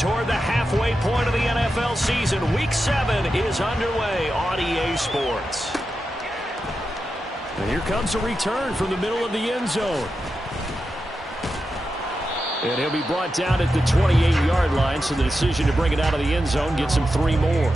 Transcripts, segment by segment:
toward the halfway point of the NFL season. Week 7 is underway on EA Sports. And here comes a return from the middle of the end zone. And he'll be brought down at the 28-yard line, so the decision to bring it out of the end zone gets him 3 more.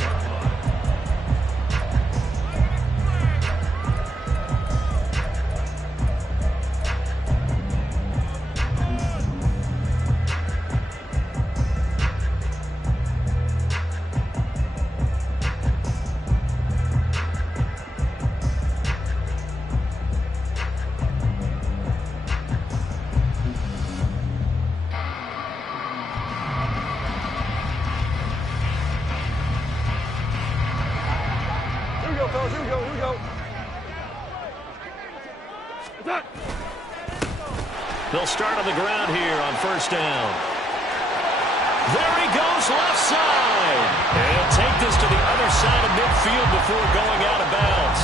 They'll start on the ground here on first down. There he goes, left side. And take this to the other side of midfield before going out of bounds.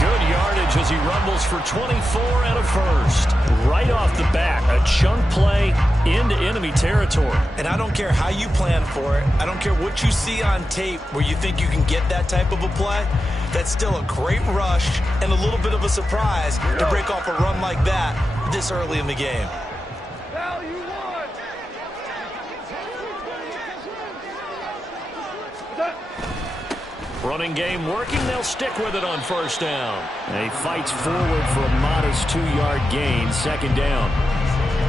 Good yardage as he rumbles for 24 and a first. Right off the bat, a chunk play into enemy territory. And I don't care how you plan for it. I don't care what you see on tape where you think you can get that type of a play. That's still a great rush and a little bit of a surprise to break off a run like that this early in the game. Running game working. They'll stick with it on first down. And he fights forward for a modest 2-yard gain. Second down.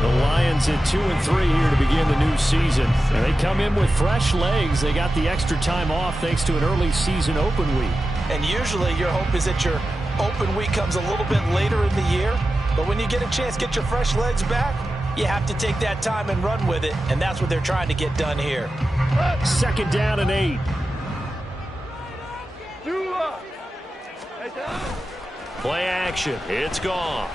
The Lions at 2-3 here to begin the new season. And they come in with fresh legs. They got the extra time off thanks to an early season open week. And usually your hope is that your open week comes a little bit later in the year. But when you get a chance to get your fresh legs back, you have to take that time and run with it. And that's what they're trying to get done here. Second down and 8. Play action. It's Goff.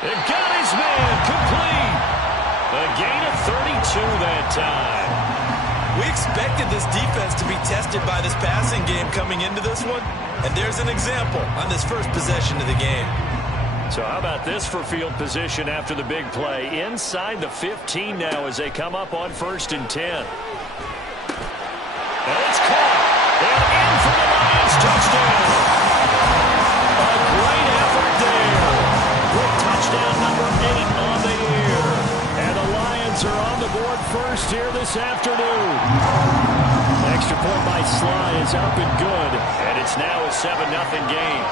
And got his man complete. A gain of 32 that time. We expected this defense to be tested by this passing game coming into this one. And there's an example on this first possession of the game. So how about this for field position after the big play? Inside the 15 now as they come up on 1st and 10. And it's caught. And in for the Lions touchdown. A great effort there. With touchdown number 8 on the year. And the Lions are on the board first here this afternoon. Extra point by Sly is up and good. And it's now a 7-0 game.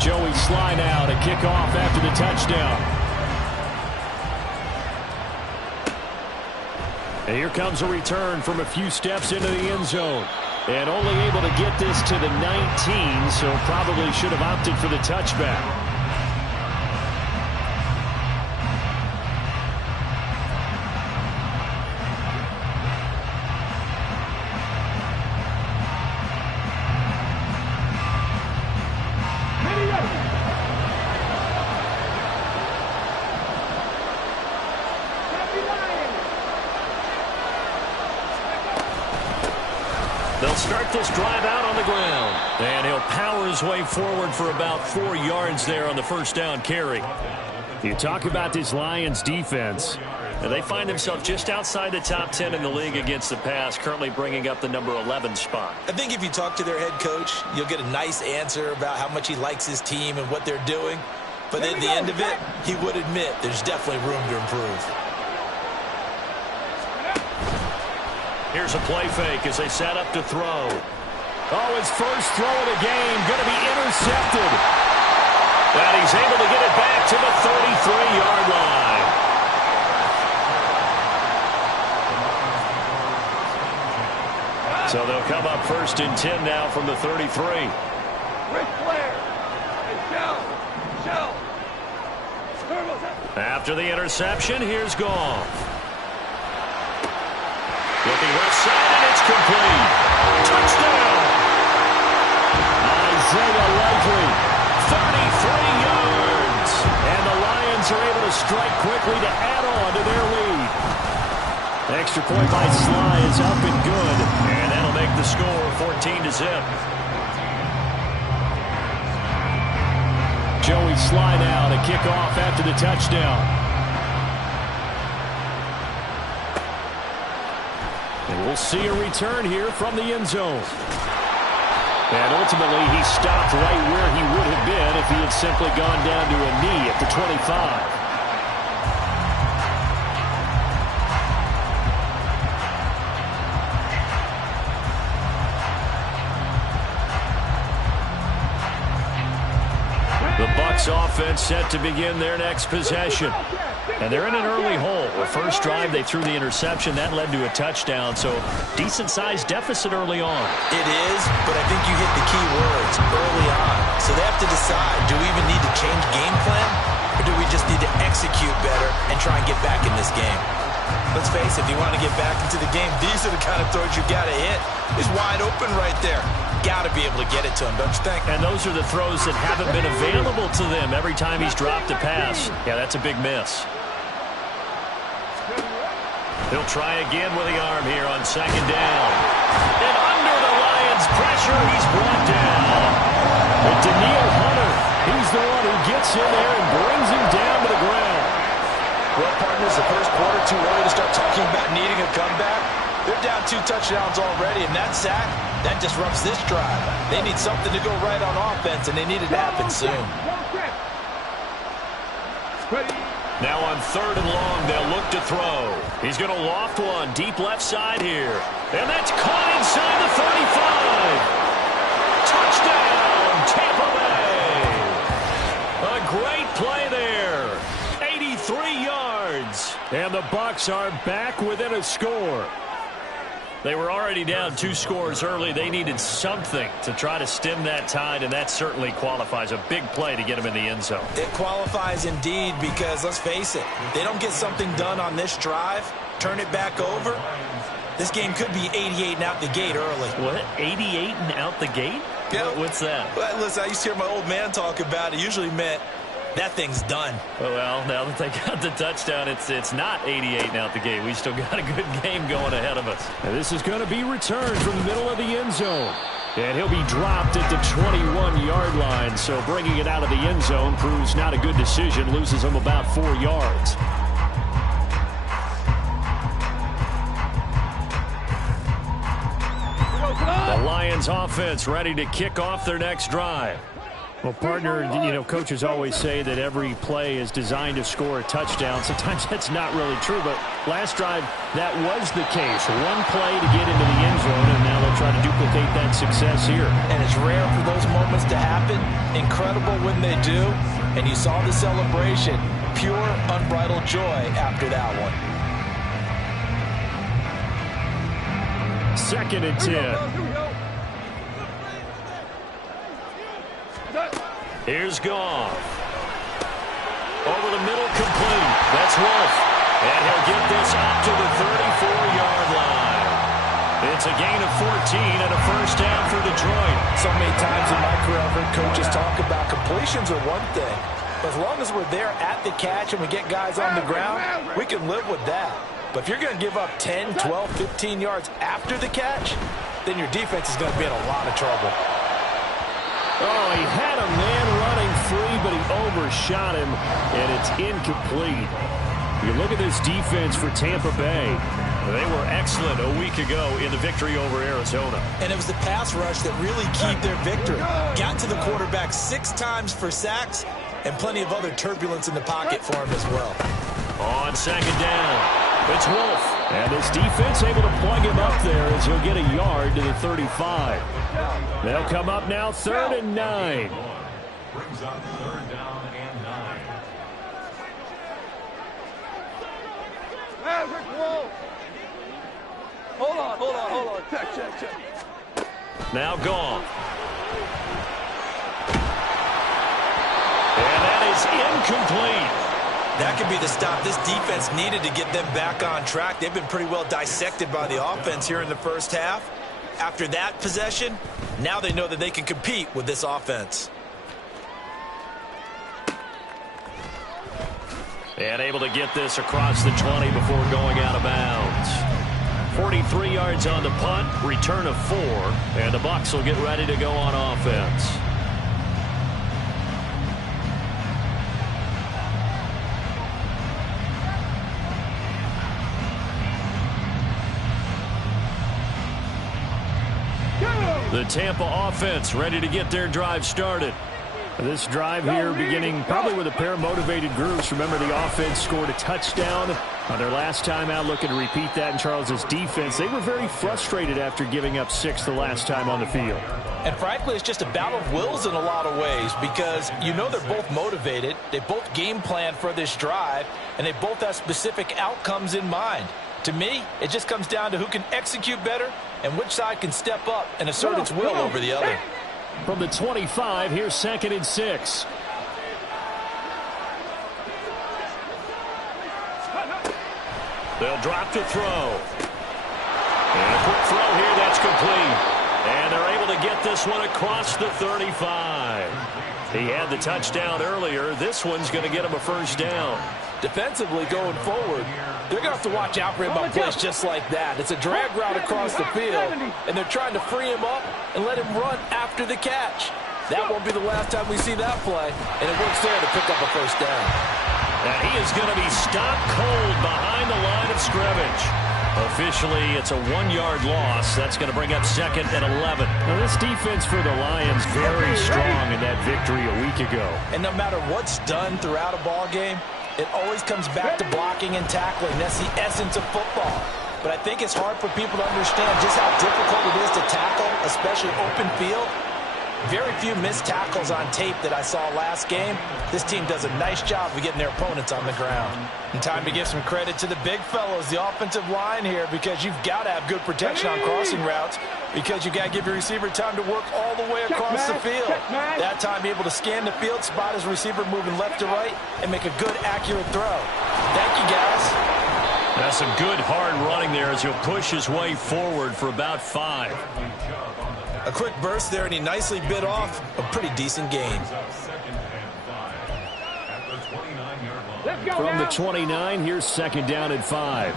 Joey Sly now to kick off after the touchdown. And here comes a return from a few steps into the end zone. And only able to get this to the 19, so probably should have opted for the touchback. They'll start this drive out on the ground. And he'll power his way forward for about 4 yards there on the first down carry. You talk about this Lions defense. And they find themselves just outside the top 10 in the league against the pass, currently bringing up the number 11 spot. I think if you talk to their head coach, you'll get a nice answer about how much he likes his team and what they're doing. But at the end of it, he would admit there's definitely room to improve. Here's a play fake as they set up to throw. Oh, his first throw of the game going to be intercepted. And he's able to get it back to the 33-yard line. So they'll come up 1st and 10 now from the 33. After the interception, here's Goff. Looking left side, and it's complete. Touchdown! Isaiah Likely, 33 yards. And the Lions are able to to strike quickly to add on to their lead. The extra point by Sly is up and good, and that'll make the score 14-0. Joey Sly now to kick off after the touchdown. And we'll see a return here from the end zone. And ultimately, he stopped right where he would have been if he had simply gone down to a knee at the 25. The Bucs offense set to begin their next possession. And they're in an early hole. The first drive, they threw the interception. That led to a touchdown, so decent-sized deficit early on. It is, but I think you hit the key words early on. So they have to decide, do we even need to change game plan, or do we just need to execute better and try and get back in this game? Let's face it, if you want to get back into the game, these are the kind of throws you got to hit. He's wide open right there. Got to be able to get it to him, don't you think? And those are the throws that haven't been available to them every time he's dropped a pass. Yeah, that's a big miss. He'll try again with the arm here on second down. And under the Lions' pressure, he's brought down. But Danielle Hunter, he's the one who gets in there and brings him down to the ground. Well, partners, the first quarter too early to start talking about needing a comeback. They're down 2 touchdowns already, and that sack, that disrupts this drive. They need something to go right on offense, and they need it to happen soon. Now on 3rd and long, they'll look to throw. He's going to loft one deep left side here. And that's caught inside the 35. Touchdown, Tampa Bay. A great play there. 83 yards. And the Bucs are back within a score. They were already down 2 scores early. They needed something to try to stem that tide, and that certainly qualifies. A big play to get them in the end zone. It qualifies indeed because, let's face it, they don't get something done on this drive, turn it back over, this game could be 88 and out the gate early. What? 88 and out the gate? Yeah. What's that? Well, listen, I used to hear my old man talk about it. Usually meant that thing's done. Well, now that they got the touchdown, it's not 88 and out the gate. We still got a good game going ahead of us. And this is going to be returned from the middle of the end zone. And he'll be dropped at the 21-yard line. So bringing it out of the end zone proves not a good decision. Loses him about 4 yards. The Lions offense ready to kick off their next drive. Well, partner, you know, coaches always say that every play is designed to score a touchdown. Sometimes that's not really true, but last drive, that was the case. One play to get into the end zone, and now they'll try to duplicate that success here. And it's rare for those moments to happen. Incredible when they do. And you saw the celebration. Pure, unbridled joy after that one. 2nd and 10. Here's Goff. Over the middle, complete. That's Wolf. And he'll get this up to the 34-yard line. It's a gain of 14 and a first down for Detroit. So many times in my career, I've heard coaches talk about completions are one thing. But as long as we're there at the catch and we get guys on the ground, we can live with that. But if you're going to give up 10, 12, 15 yards after the catch, then your defense is going to be in a lot of trouble. Oh, he had a man running free, but he overshot him, and it's incomplete. You look at this defense for Tampa Bay. They were excellent a week ago in the victory over Arizona. And it was the pass rush that really keyed their victory. Got to the quarterback 6 times for sacks, and plenty of other turbulence in the pocket for him as well. On 2nd down. It's Wolf. And this defense able to plug him up there as he'll get a yard to the 35. They'll come up now 3rd and 9. Brings up 3rd down and 9. Hold on. Check. Now Goff. And that is incomplete. That could be the stop this defense needed to get them back on track. They've been pretty well dissected by the offense here in the first half. After that possession, now they know that they can compete with this offense. And able to get this across the 20 before going out of bounds. 43 yards on the punt, return of 4, and the Bucs will get ready to go on offense. The Tampa offense ready to get their drive started. This drive here beginning probably with a pair of motivated groups. Remember, the offense scored a touchdown on their last time out, looking to repeat that in Charles's defense. They were very frustrated after giving up 6 the last time on the field. And frankly, it's just a battle of wills in a lot of ways because you know they're both motivated. They both game plan for this drive, and they both have specific outcomes in mind. To me, it just comes down to who can execute better and which side can step up and assert its will over the other. From the 25, here's 2nd and 6. They'll drop to throw. And a quick throw here, that's complete. And they're able to get this one across the 35. He had the touchdown earlier. This one's going to get him a first down. Defensively going forward, they're going to have to watch out for him on plays just like that. It's a drag route across the field, and they're trying to free him up and let him run after the catch. That won't be the last time we see that play, and it works there to pick up a first down. And he is going to be stopped cold behind the line of scrimmage. Officially, it's a 1-yard loss. That's going to bring up 2nd and 11. Now, this defense for the Lions very strong in that victory a week ago. And no matter what's done throughout a ball game, it always comes back to blocking and tackling. That's the essence of football. But I think it's hard for people to understand just how difficult it is to tackle, especially open field. Very few missed tackles on tape that I saw last game. This team does a nice job of getting their opponents on the ground. And time to give some credit to the big fellows, the offensive line here, because you've got to have good protection on crossing routes because you've got to give your receiver time to work all the way across the field. That time able to scan the field, spot his receiver moving left to right, and make a good, accurate throw. Thank you, guys. That's some good, hard running there as he'll push his way forward for about 5. A quick burst there, and he nicely bit off a pretty decent gain. From the 29, here's 2nd down and 5.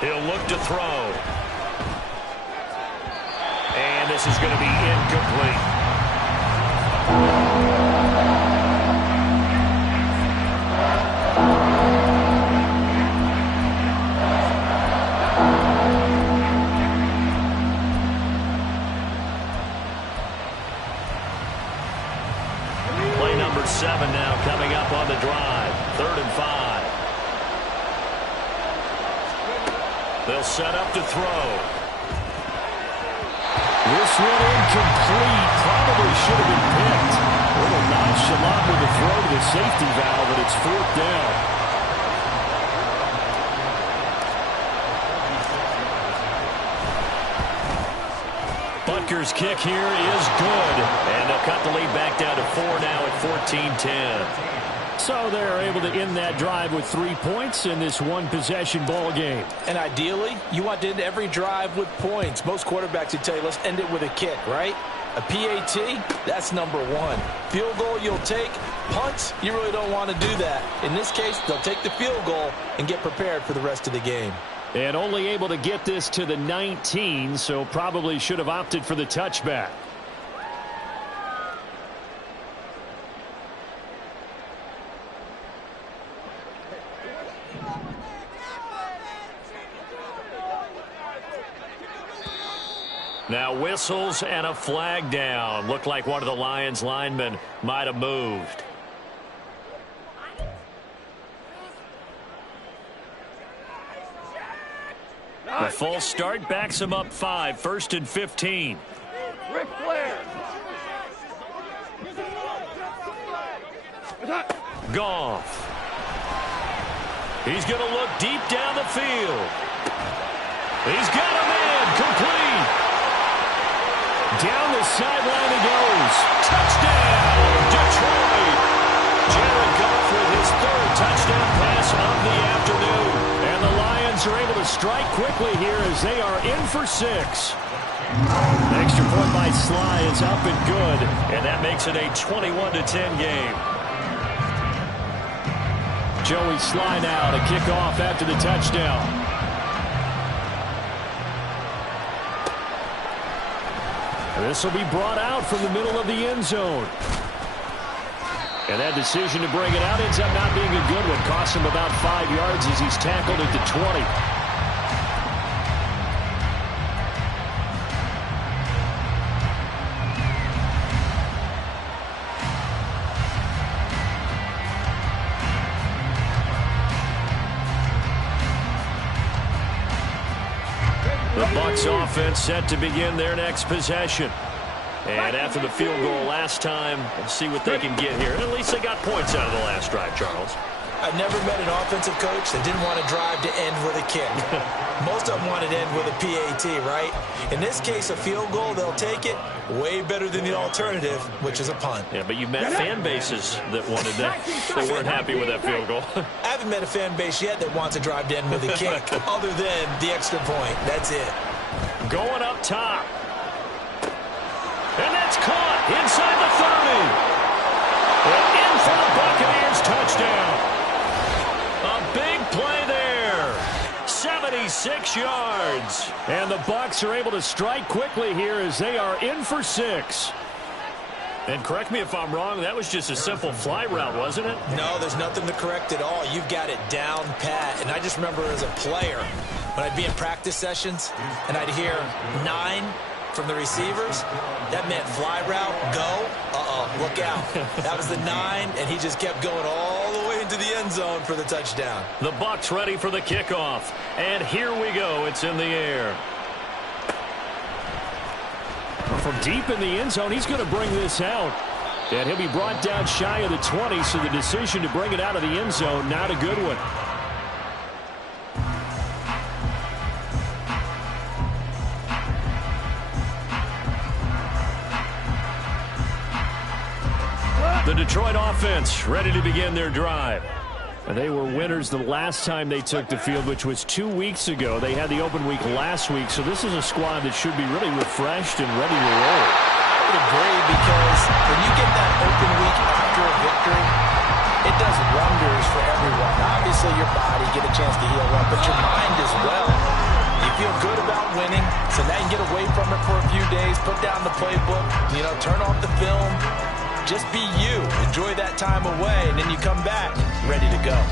He'll look to throw. And this is going to be incomplete. Play number 7 now coming up on the drive. 3rd and 5. They'll set up to throw. This one incomplete. Probably should have been picked. A little nonchalant with the throw to the safety valve, but it's 4th down. Butker's kick here is good. And they'll cut the lead back down to 4 now at 14-10. So they're able to end that drive with 3 points in this one-possession ball game. And ideally, you want to end every drive with points. Most quarterbacks would tell you, let's end it with a kick, right? A PAT, that's number 1. Field goal you'll take. Punts, you really don't want to do that. In this case, they'll take the field goal and get prepared for the rest of the game. And only able to get this to the 19, so probably should have opted for the touchback. Now whistles and a flag down. Looked like one of the Lions linemen might have moved. The full start backs him up 5. 1st and 15. Ric Flair. Goff. He's going to look deep down the field. He's got a man. Complete. Down the sideline he goes. Touchdown, Detroit. Jared Goff with his 3rd touchdown pass of the afternoon. And the Lions are able to strike quickly here as they are in for 6. Extra point by Sly is up and good, and that makes it a 21-10 game. Joey Sly now to kick off after the touchdown. This will be brought out from the middle of the end zone. And that decision to bring it out ends up not being a good one. Costs him about 5 yards as he's tackled at the 20. The Bucs offense set to begin their next possession. And after the field goal last time, we'll see what they can get here. And at least they got points out of the last drive, Charles. I've never met an offensive coach that didn't want to drive to end with a kick. Most of them wanted to end with a PAT, right? In this case, a field goal, they'll take it. Way better than the alternative, which is a punt. Yeah, but you've met fan bases that wanted that. They weren't happy with that field goal. I haven't met a fan base yet that wants to drive to end with a kick, other than the extra point. That's it. Going up top. And that's caught inside the 30. And in for the Buccaneers touchdown. A big play there. 76 yards. And the Bucs are able to strike quickly here as they are in for 6. And correct me if I'm wrong, that was just a simple fly route, wasn't it? No, there's nothing to correct at all. You've got it down pat. And I just remember as a player, when I'd be in practice sessions and I'd hear 9 from the receivers, that meant fly route, go, look out. That was the 9, and he just kept going all the way into the end zone for the touchdown. The Bucs ready for the kickoff, and here we go. It's in the air. From deep in the end zone, he's going to bring this out. And he'll be brought down shy of the 20, so the decision to bring it out of the end zone, not a good one. The Detroit offense ready to begin their drive. And they were winners the last time they took the field, which was 2 weeks ago. They had the open week last week, so this is a squad that should be really refreshed and ready to roll. I would agree, because when you get that open week after a victory, it does wonders for everyone. Obviously, your body get a chance to heal up, but your mind as well. You feel good about winning, so now you can get away from it for a few days, put down the playbook, turn off the film. Just be you. Enjoy that time away, and then you come back ready to go.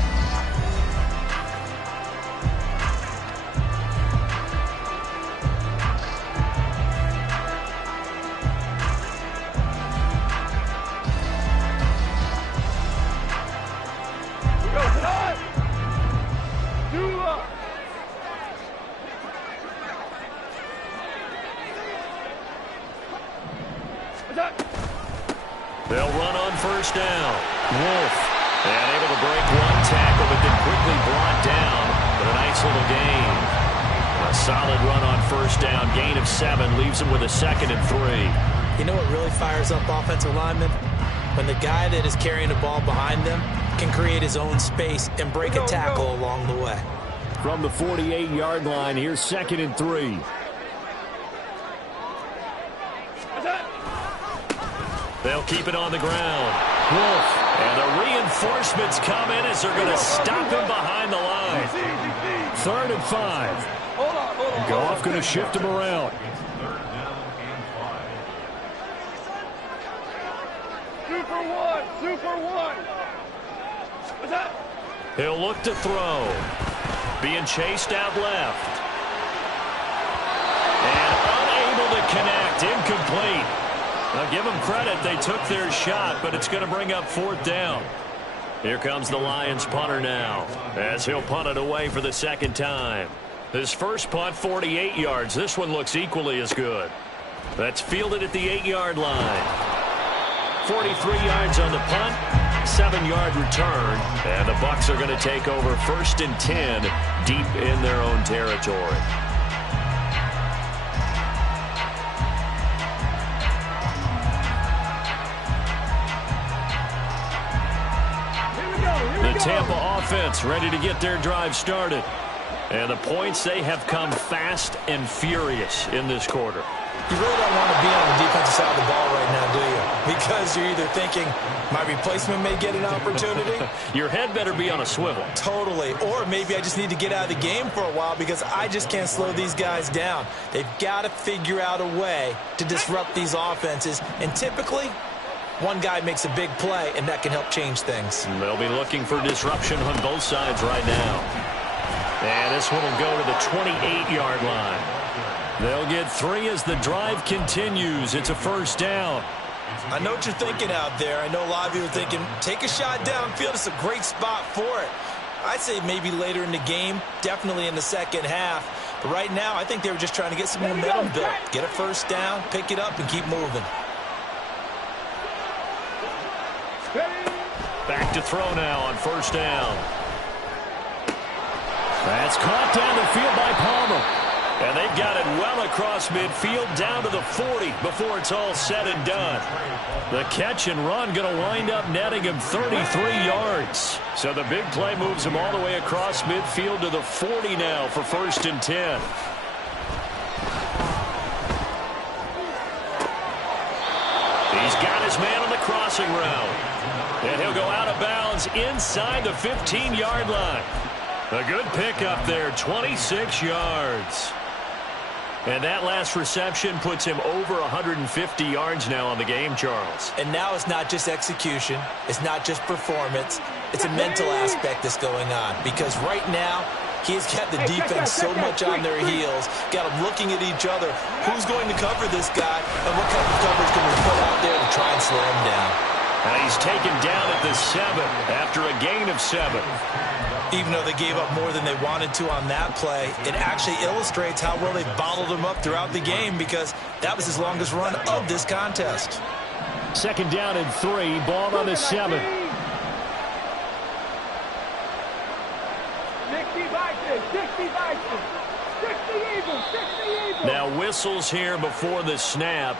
They'll run on first down. Wolf, and able to break one tackle, but then quickly brought down. But a nice little gain. A solid run on first down. Gain of 7 leaves them with a 2nd and 3. You know what really fires up offensive linemen? When the guy that is carrying the ball behind them can create his own space and break a tackle along the way. From the 48-yard line, here's 2nd and 3. They'll keep it on the ground. Wolf. And the reinforcements come in as they're going to stop him behind the line. 3rd and 5. Goff going to shift him around. Super one. He'll look to throw. Being chased out left. And unable to connect. Incomplete. Now give them credit. They took their shot, but it's going to bring up 4th down. Here comes the Lions punter now, as he'll punt it away for the 2nd time. His first punt, 48 yards. This one looks equally as good. That's fielded at the 8-yard line. 43 yards on the punt, 7-yard return, and the Bucs are going to take over 1st and 10 deep in their own territory. The Tampa offense ready to get their drive started. And the points, they have come fast and furious in this quarter. You really don't want to be on the defensive side of the ball right now, do you? Because you're either thinking, my replacement may get an opportunity. Your head better be on a swivel. Totally. Or maybe I just need to get out of the game for a while because I just can't slow these guys down. They've got to figure out a way to disrupt these offenses. And typically, one guy makes a big play, and that can help change things. They'll be looking for disruption on both sides right now. And this one will go to the 28-yard line. They'll get 3 as the drive continues. It's a first down. I know what you're thinking out there. I know a lot of you are thinking, take a shot downfield. It's a great spot for it. I'd say maybe later in the game, definitely in the second half. But right now, I think they were just trying to get some momentum built. Get a first down, pick it up, and keep moving. Back to throw now on first down. That's caught down the field by Palmer. And they've got it well across midfield down to the 40 before it's all said and done. The catch and run going to wind up netting him 33 yards. So the big play moves him all the way across midfield to the 40 now for first and 10. He's got his man on the crossing route. And he'll go out of bounds inside the 15-yard line. A good pickup there, 26 yards. And that last reception puts him over 150 yards now on the game, Charles. And now it's not just execution. It's not just performance. It's a mental aspect that's going on. Because right now, he's got the defense so much on their heels. Got them looking at each other. Who's going to cover this guy? And what kind of coverage can we put out there to try and slow him down? And he's taken down at the 7 after a gain of 7. Even though they gave up more than they wanted to on that play, it actually illustrates how well they bottled him up throughout the game because that was his longest run of this contest. Second down and 3, ball on the 7. Now whistles here before the snap.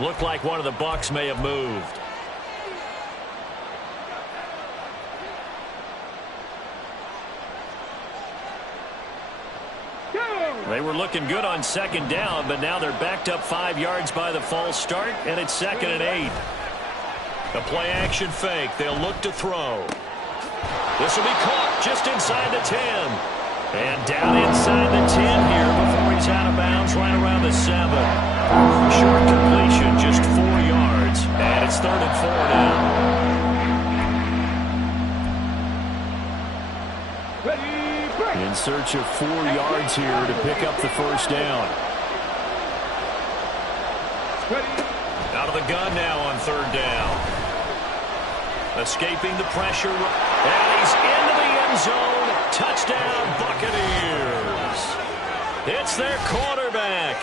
Looked like one of the Bucs may have moved. They were looking good on second down, but now they're backed up 5 yards by the false start, and it's 2nd and 8. The play-action fake. They'll look to throw. This will be caught just inside the 10. And down inside the 10 here before he's out of bounds right around the 7. Short completion, just 4 yards, and it's 3rd and 4 now. In search of 4 yards here to pick up the first down. Out of the gun now on 3rd down. Escaping the pressure. And he's into the end zone. Touchdown, Buccaneers. It's their quarterback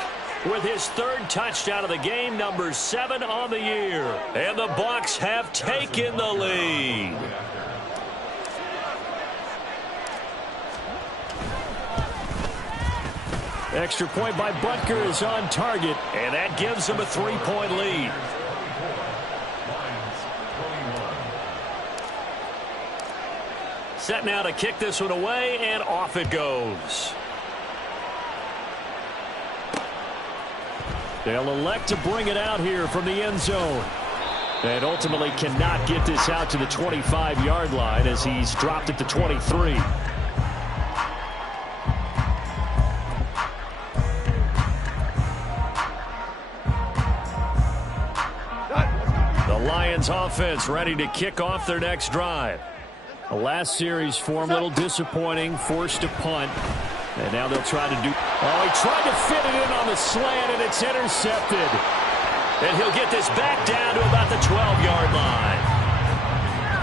with his 3rd touchdown of the game, number 7 on the year. And the Bucs have taken the lead. Extra point by Butker is on target, and that gives him a 3-point lead. Set now to kick this one away, and off it goes. They'll elect to bring it out here from the end zone. And ultimately cannot get this out to the 25-yard line as he's dropped at the 23. Lions offense ready to kick off their next drive. The last series for him, a little disappointing, forced to punt. And now they'll try to do... Oh, he tried to fit it in on the slant, and it's intercepted. And he'll get this back down to about the 12-yard line.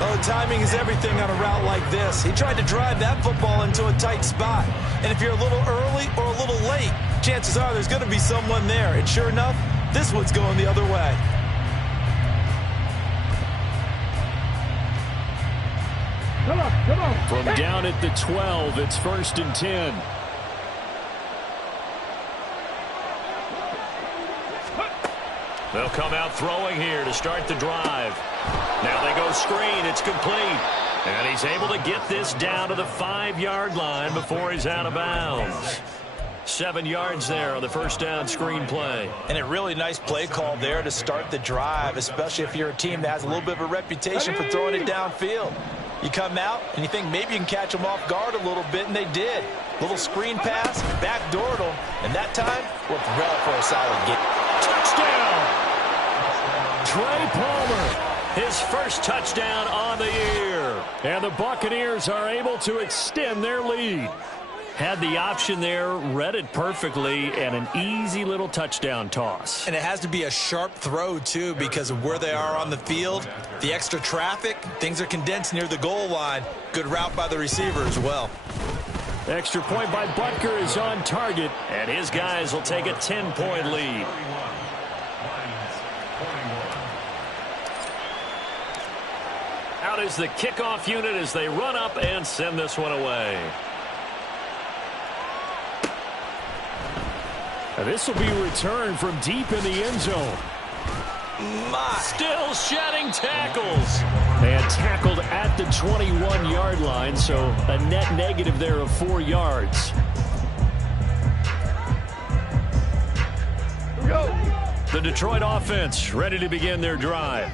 Oh, timing is everything on a route like this. He tried to drive that football into a tight spot. And if you're a little early or a little late, chances are there's going to be someone there. And sure enough, this one's going the other way. Come on. From down at the 12, it's 1st and 10. They'll come out throwing here to start the drive. Now they go screen. It's complete. And he's able to get this down to the 5-yard line before he's out of bounds. 7 yards there on the first down screen play. And a really nice play call there to start the drive, especially if you're a team that has a little bit of a reputation for throwing it downfield. You come out and you think maybe you can catch them off guard a little bit, and they did. Little screen pass, backdoored them, and that time worked well for a solid game. Touchdown! Trey Palmer, his first touchdown on the year. And the Buccaneers are able to extend their lead. Had the option there, read it perfectly, and an easy little touchdown toss. And it has to be a sharp throw, too, because of where they are on the field. The extra traffic, things are condensed near the goal line. Good route by the receiver as well. Extra point by Butker is on target, and his guys will take a 10-point lead. Out is the kickoff unit as they run up and send this one away. This will be returned from deep in the end zone. Still shedding tackles. And tackled at the 21-yard line, so a net negative there of 4 yards. Here we go. The Detroit offense ready to begin their drive.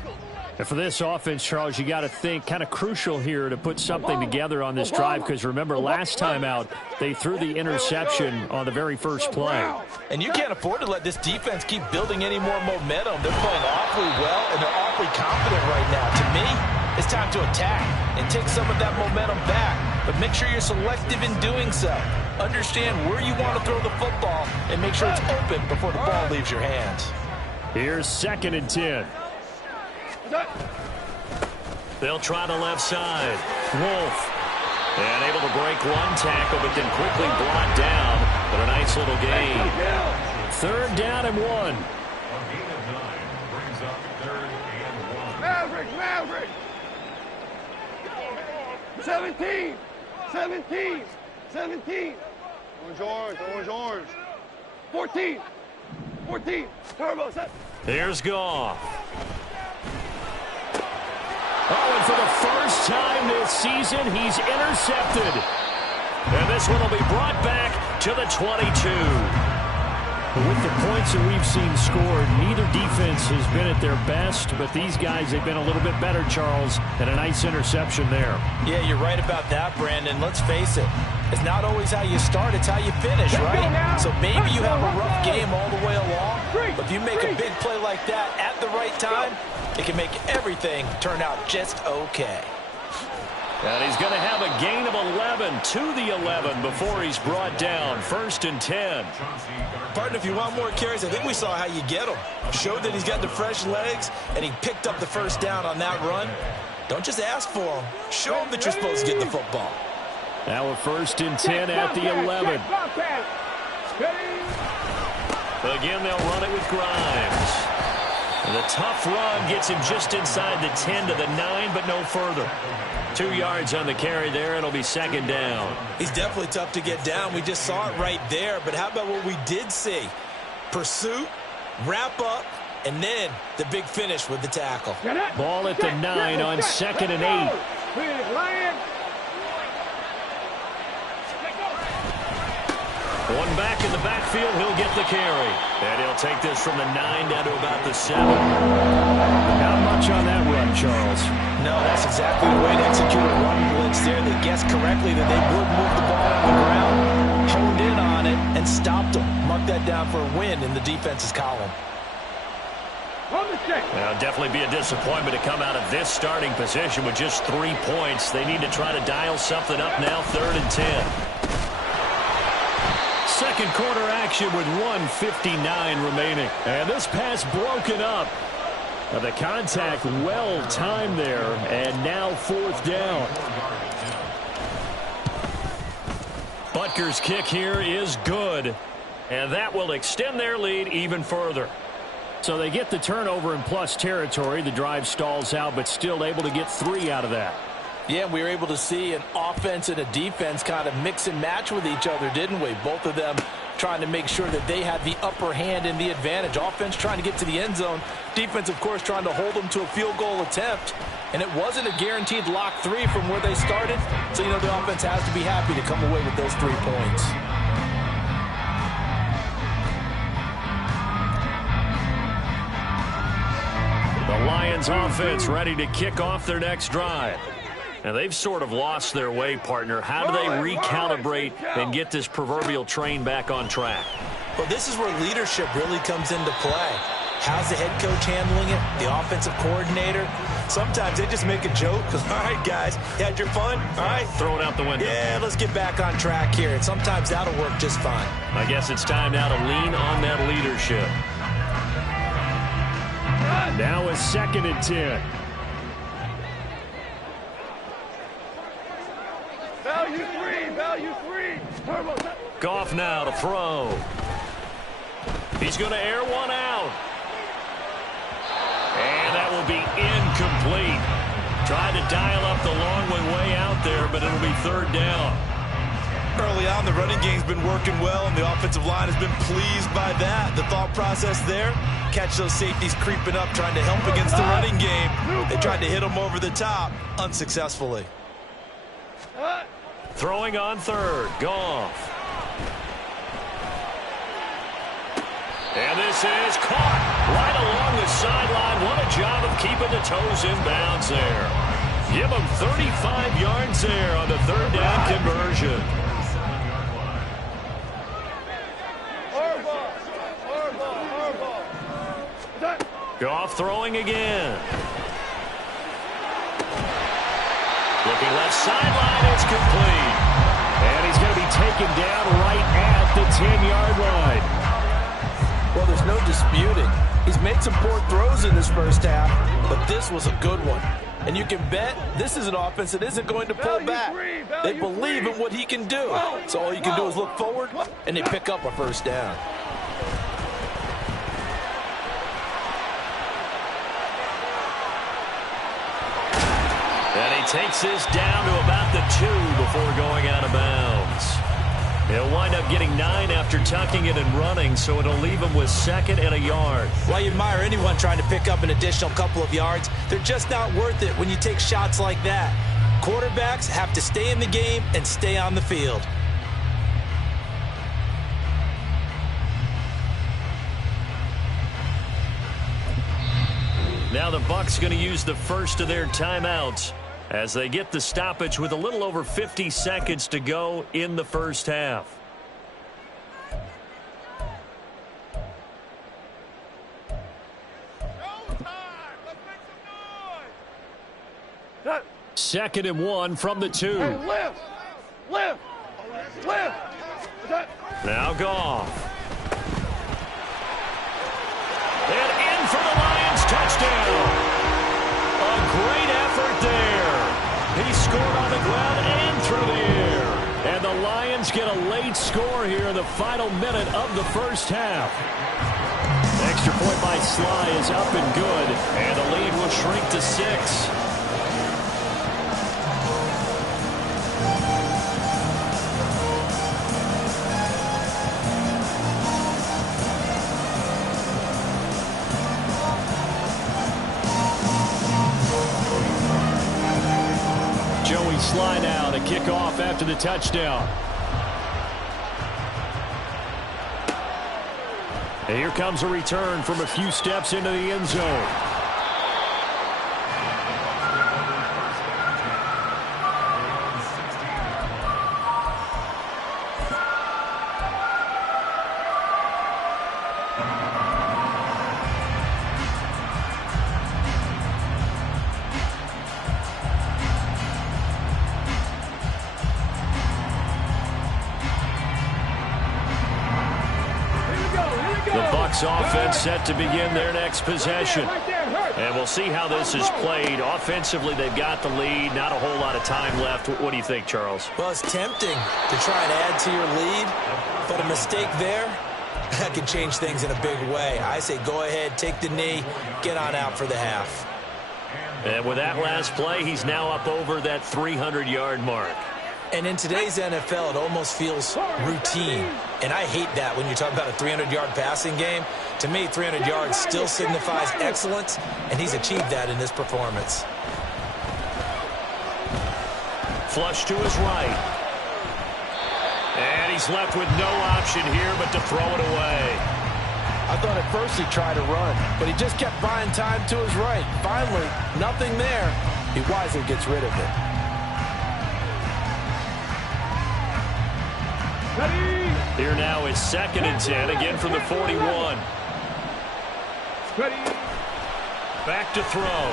And for this offense, Charles, you got to think kind of crucial here to put something together on this drive, because remember last time out they threw the interception on the very first play. And you can't afford to let this defense keep building any more momentum. They're playing awfully well, and they're awfully confident right now. To me, it's time to attack and take some of that momentum back. But make sure you're selective in doing so. Understand where you want to throw the football and make sure it's open before the ball leaves your hands. Here's 2nd and 10. They'll try the left side. Wolf. And able to break one tackle, but then quickly brought down. But a nice little gain. 3rd down and 1. Maverick. 17. Orange. 14. Turbo set. Here's Goff. Oh, and for the first time this season, he's intercepted. And this one will be brought back to the 22. With the points that we've seen scored, neither defense has been at their best, but these guys have been a little bit better, Charles, and a nice interception there. Yeah, you're right about that, Brandon. Let's face it. It's not always how you start, it's how you finish, right? So maybe you have a rough game all the way along, but if you make a big play like that at the right time, it can make everything turn out just okay. And he's going to have a gain of 11 to the 11 before he's brought down. 1st and 10. Partner, if you want more carries, I think we saw how you get him. Showed that he's got the fresh legs, and he picked up the first down on that run. Don't just ask for him. Show him that you're supposed to get the football. Now a 1st and 10 at the 11. Again, they'll run it with Grimes. And the tough run gets him just inside the 10 to the 9, but no further. 2 yards on the carry there. It'll be 2nd down. He's definitely tough to get down. We just saw it right there. But how about what we did see? Pursuit, wrap up, and then the big finish with the tackle. Ball at the 9 on 2nd and 8. One back in the backfield, he'll get the carry. And he'll take this from the 9 down to about the 7. Not much on that run, Charles. No, that's exactly the way to execute a run blitz there. They guessed correctly that they would move the ball on the ground, honed in on it, and stopped them. Mark that down for a win in the defense's column. Now, definitely be a disappointment to come out of this starting position with just 3 points. They need to try to dial something up now, 3rd and 10. Second quarter action with 1:59 remaining. And this pass broken up. The contact well timed there, and now 4th down. Butker's kick here is good, and that will extend their lead even further. So they get the turnover in plus territory. The drive stalls out, but still able to get 3 out of that. Yeah, we were able to see an offense and a defense kind of mix and match with each other, didn't we? Both of them trying to make sure that they had the upper hand and the advantage. Offense trying to get to the end zone. Defense, of course, trying to hold them to a field goal attempt. And it wasn't a guaranteed lock 3 from where they started. So, you know, the offense has to be happy to come away with those 3 points. Lions offense ready to kick off their next drive. And they've sort of lost their way, partner. How do they recalibrate and get this proverbial train back on track? Well, this is where leadership really comes into play. How's the head coach handling it? The offensive coordinator? Sometimes they just make a joke. All right, guys, you had your fun? All right. Throw it out the window. Yeah, let's get back on track here. And sometimes that'll work just fine. I guess it's time now to lean on that leadership. Now a 2nd and 10. Value three. Turbo. Goff now to throw. He's going to air one out. And that will be incomplete. Tried to dial up the long way out there, but it'll be 3rd down. Early on, the running game's been working well, and the offensive line has been pleased by that. The thought process there, catch those safeties creeping up, trying to help against the running game. They tried to hit them over the top, unsuccessfully. Throwing on 3rd, Goff. And this is caught right along the sideline. What a job of keeping the toes in bounds there. Give them 35 yards there on the 3rd down conversion. Goff throwing again. Looking left sideline, it's complete. And he's going to be taken down right at the 10-yard line. Well, there's no disputing. He's made some poor throws in this first half, but this was a good one. And you can bet this is an offense that isn't going to pull back. They believe in what he can do. So all you can do is look forward, and they pick up a 1st down. And he takes this down to about the 2 before going out of bounds. He'll wind up getting 9 after tucking it and running, so it'll leave him with 2nd and a yard. Well, you admire anyone trying to pick up an additional couple of yards. They're just not worth it when you take shots like that. Quarterbacks have to stay in the game and stay on the field. Now the Bucs going to use the first of their timeouts as they get the stoppage with a little over 50 seconds to go in the first half. Second and 1 from the 2. Hey, lift. Now Goff. And in for the Lions touchdown. A great effort there. He scored on the ground and through the air. And the Lions get a late score here in the final minute of the first half. Extra point by Sly is up and good. And the lead will shrink to 6. Sly now to kick off after the touchdown. And here comes a return from a few steps into the end zone. Offense set to begin their next possession. And we'll see how this is played. Offensively, they've got the lead. Not a whole lot of time left. What do you think, Charles? Well, it's tempting to try and add to your lead, but a mistake there, that could change things in a big way. I say go ahead, take the knee, get on out for the half. And with that last play, he's now up over that 300-yard mark. And in today's NFL, it almost feels routine. And I hate that when you talk about a 300-yard passing game. To me, 300 yards still signifies excellence, and he's achieved that in this performance. Flush to his right. And he's left with no option here but to throw it away. I thought at first he'd try to run, but he just kept buying time to his right. Finally, nothing there. He wisely gets rid of it. Ready. Here now is 2nd and 10, again from the 41. Ready. Back to throw.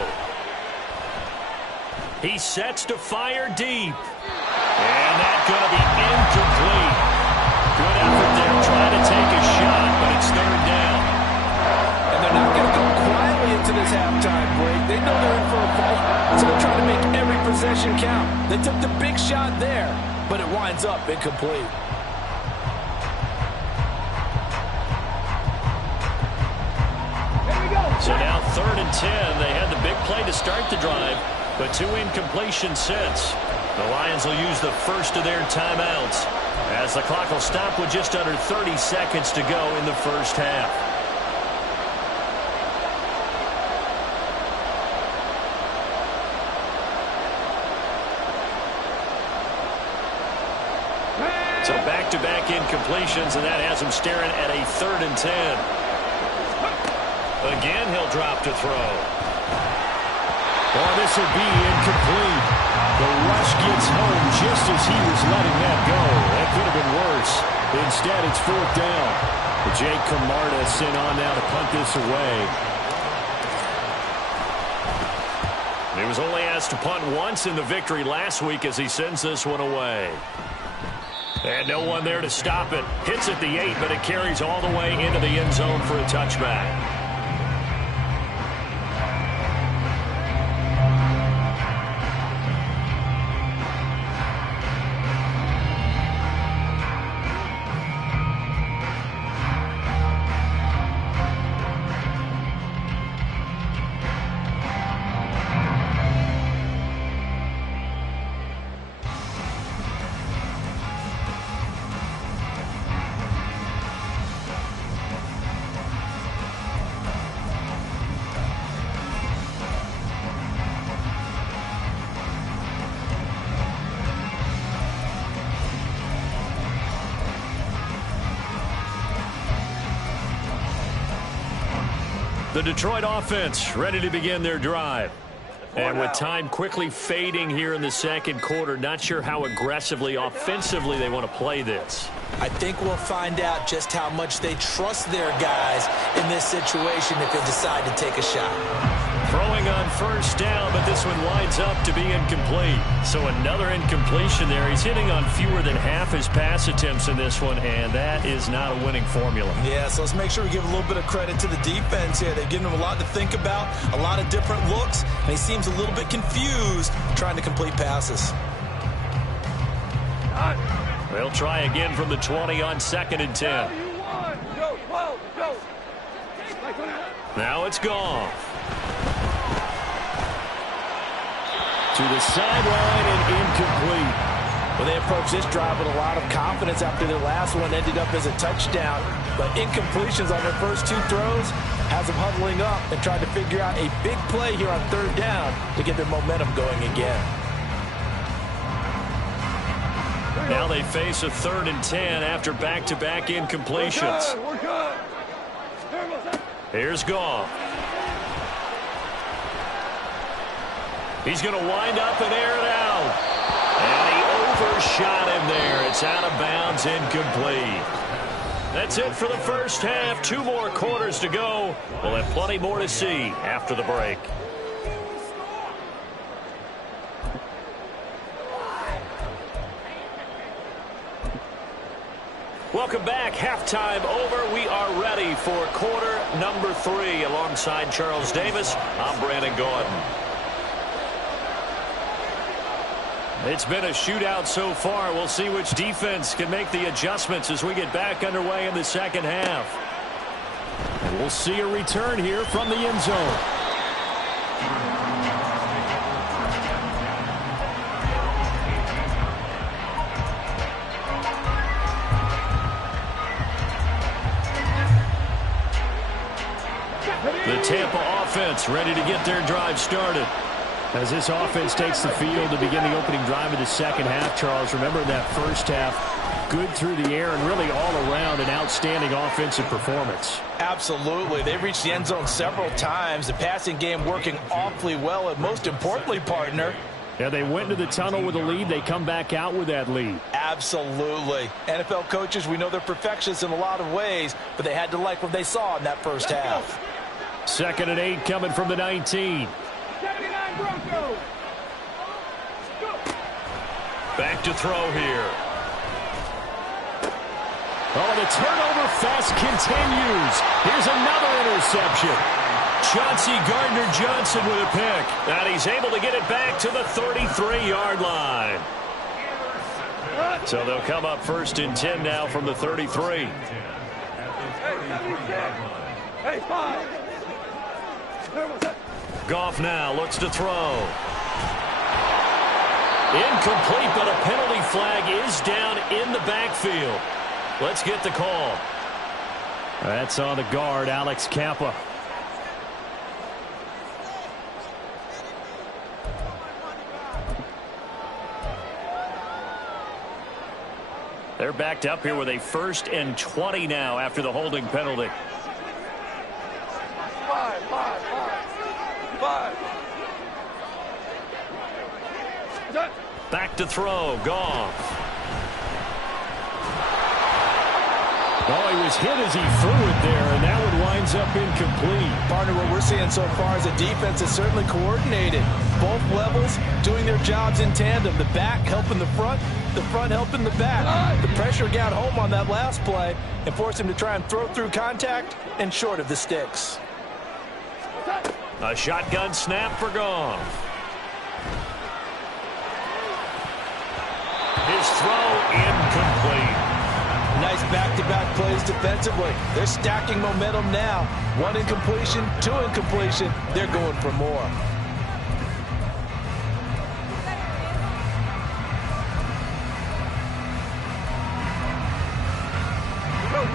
He sets to fire deep. And that's going to be incomplete. Good effort there trying to take a shot, but it's 3rd down. And they're not going to go quietly into this halftime break. They know they're in for a fight, so they're trying to make every possession count. They took the big shot there, but it winds up incomplete. So now 3rd and 10. They had the big play to start the drive, but 2 incompletions since. The Lions will use the first of their timeouts as the clock will stop with just under 30 seconds to go in the first half. So back-to-back incompletions, and that has him staring at a 3rd and 10. Again, he'll drop to throw. Oh, this will be incomplete. The rush gets home just as he was letting that go. That could have been worse. Instead, it's 4th down. Jake Camarda sent on now to punt this away. He was only asked to punt once in the victory last week as he sends this one away. And no one there to stop it. Hits at the 8, but it carries all the way into the end zone for a touchback. The Detroit offense ready to begin their drive. And with time quickly fading here in the second quarter, not sure how aggressively, offensively they want to play this. I think we'll find out just how much they trust their guys in this situation if they decide to take a shot. Throwing on 1st down, but this one winds up to be incomplete. So another incompletion there. He's hitting on fewer than half his pass attempts in this one, and that is not a winning formula. Yeah, so let's make sure we give a little bit of credit to the defense here. They've given him a lot to think about, a lot of different looks, and he seems a little bit confused trying to complete passes. They'll try again from the 20 on 2nd and 10. Go, 12, go. Now it's gone. To the sideline and incomplete. Well, they approached this drive with a lot of confidence after their last one ended up as a touchdown. But incompletions on their first 2 throws has them huddling up and trying to figure out a big play here on 3rd down to get their momentum going again. Now they face a 3rd and 10 after back-to-back incompletions. We're good. Here's Goff. He's going to wind up and air it out. And he overshot him there. It's out of bounds, incomplete. That's it for the first half. 2 more quarters to go. We'll have plenty more to see after the break. Welcome back. Halftime over. We are ready for quarter number 3. Alongside Charles Davis, I'm Brandon Gordon. It's been a shootout so far. We'll see which defense can make the adjustments as we get back underway in the second half. And we'll see a return here from the end zone. The Tampa offense ready to get their drive started. As this offense takes the field to begin the opening drive of the second half, Charles, remember that first half, good through the air and really all around an outstanding offensive performance. Absolutely. They reached the end zone several times. The passing game working awfully well, and most importantly, partner, yeah, they went into the tunnel with a lead. They come back out with that lead. Absolutely. NFL coaches, we know they're perfectionists in a lot of ways, but they had to like what they saw in that first half. 2nd and 8 coming from the 19. 79 Broncos. Back to throw here. Oh, the turnover fest continues. Here's another interception. Chauncey Gardner-Johnson with a pick. And he's able to get it back to the 33-yard line. So they'll come up 1st and 10 now from the 33. Hey, 5. Goff now looks to throw. Incomplete, but a penalty flag is down in the backfield. Let's get the call. That's on the guard, Alex Kappa. They're backed up here with a 1st and 20 now after the holding penalty. 5. Back to throw, Goff. Oh, he was hit as he threw it there, and that one winds up incomplete. Partner, what we're seeing so far is the defense is certainly coordinated. Both levels doing their jobs in tandem. The back helping the front helping the back. The pressure got home on that last play and forced him to try and throw through contact and short of the sticks. A shotgun snap for Goff. His throw incomplete. Nice back-to-back plays defensively. They're stacking momentum now. 1 incompletion, 2 incompletion. They're going for more.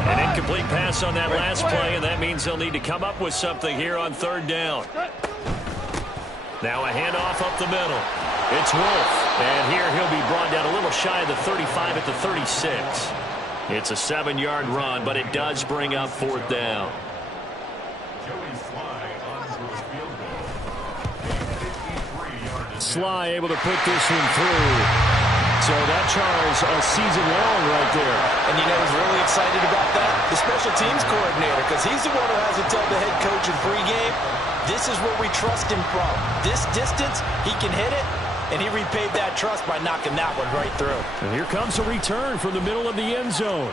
An incomplete pass on that last play, and that means they'll need to come up with something here on 3rd down. Now a handoff up the middle. It's Wolf, and here he'll be brought down a little shy of the 35 at the 36. It's a 7-yard run, but it does bring up 4th down. Sly able to put this one through. So that, Charles, a season long right there. And you know who's really excited about that? The special teams coordinator, because he's the one who has to tell the head coach in pregame, this is where we trust him from. This distance, he can hit it. And he repaid that trust by knocking that one right through. And here comes a return from the middle of the end zone.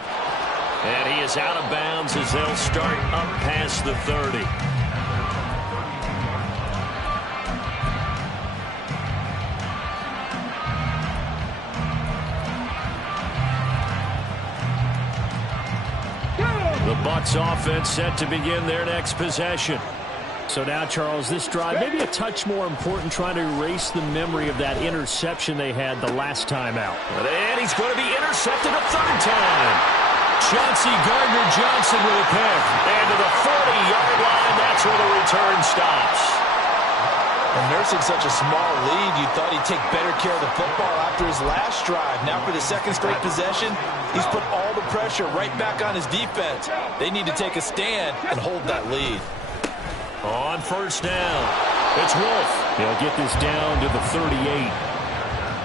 And he is out of bounds as they'll start up past the 30. The Bucs offense set to begin their next possession. So now, Charles, this drive maybe a touch more important, trying to erase the memory of that interception they had the last time out. And he's going to be intercepted a 3rd time. Chauncey Gardner-Johnson with a pick. And to the 40-yard line, that's where the return stops. And nursing such a small lead, you thought he'd take better care of the football after his last drive. Now for the 2nd straight possession, he's put all the pressure right back on his defense. They need to take a stand and hold that lead. On 1st down, it's Wolf. He'll get this down to the 38.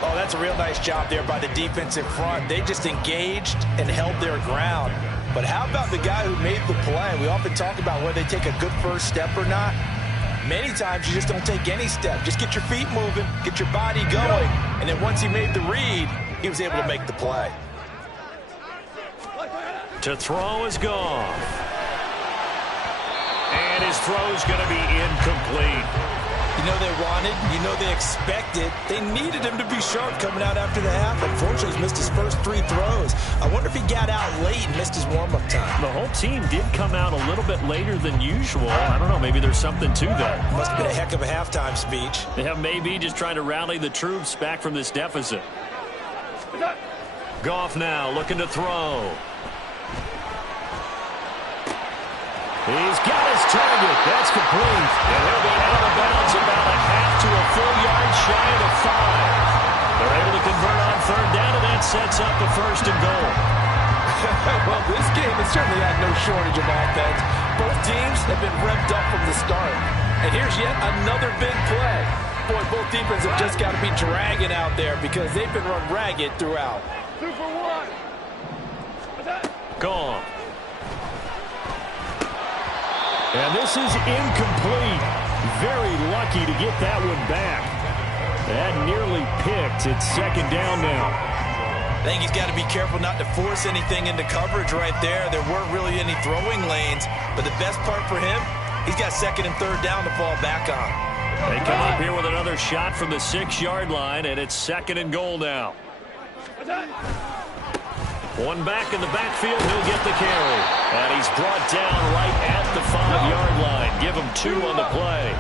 Oh, that's a real nice job there by the defensive front. They just engaged and held their ground. But how about the guy who made the play? We often talk about whether they take a good first step or not. Many times you just don't take any step. Just get your feet moving, get your body going. And then once he made the read, he was able to make the play. To throw is gone. And his throw's going to be incomplete. You know they wanted, you know they expected. They needed him to be sharp coming out after the half. Unfortunately, he's missed his first 3 throws. I wonder if he got out late and missed his warm-up time. The whole team did come out a little bit later than usual. I don't know, maybe there's something to that. Must have been a heck of a halftime speech. Yeah, maybe just trying to rally the troops back from this deficit. Goff now looking to throw. He's got his target. That's complete. And he'll be out of bounds about a half to a a full yard shy of the 5. They're able to convert on third down, and that sets up a first and goal. Well, this game has certainly had no shortage of offense. Both teams have been revved up from the start. And here's yet another big play. Boy, both defenses have just got to be dragging out there because they've been run ragged throughout. 2 for 1. Gone. And this is incomplete. Very lucky to get that one back. That nearly picked. It's second down now. I think he's got to be careful not to force anything into coverage right there. There weren't really any throwing lanes. But the best part for him, he's got second and third down to fall back on. They come up here with another shot from the 6-yard line, and it's second and goal now. One back in the backfield, he'll get the carry. And he's brought down right at the 5-yard line. Give him 2 on the play.